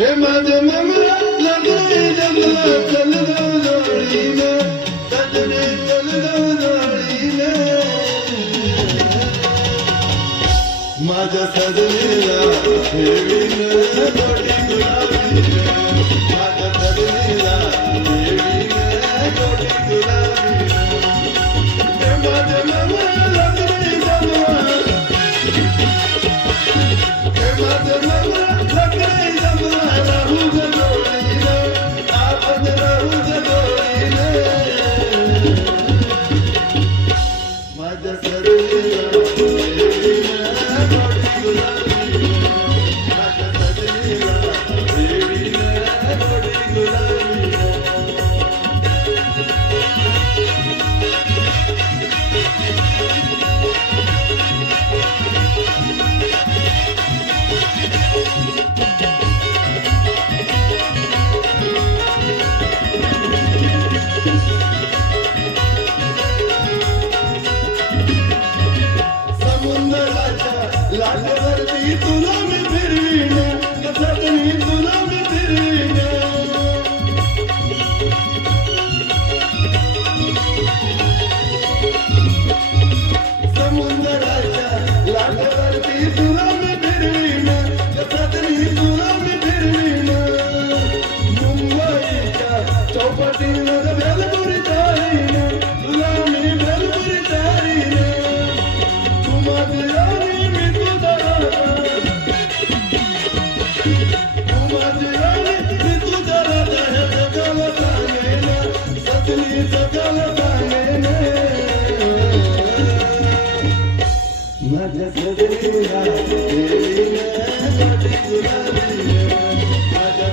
हे माझे ममरा लगे जमला चल दो जोड़ी में सजने चल दो जोड़ी में माझ्या सजनीला ठेवीन जोडी गुलाबी में माझ्या सजनीला ठेवीन जोडी गुलाबी में हे माझे ममरा लगे जमला हे माझे ममरा लगे जमला राहू ग जोडीने आपण राहू ग जोडीने माझ्या सजनीला ठेवीन जोडी गुलाबी माझ्या सजनीला ठेवीन जोडी गुलाबी समुद्राच्या लाटेवरती तुला मी फिरवीन सजनी तुला मी फिरवीन समुद्राच्या लाटेवरती तुला मी फिरवीन सजनी तुला मी फिरवीन मुंबईच्या चौपाटीवर भेलपुरी तारीन तुला मी भेलपुरी तारीन तू माझी राणी मी तुझा राजा तू माझी राणी मी तुझा राजा हे जगाला सांगेन सजनी जगाला सांगेन माझ्या सजनीला ठेवीन जोडी गुलाबी माझ्या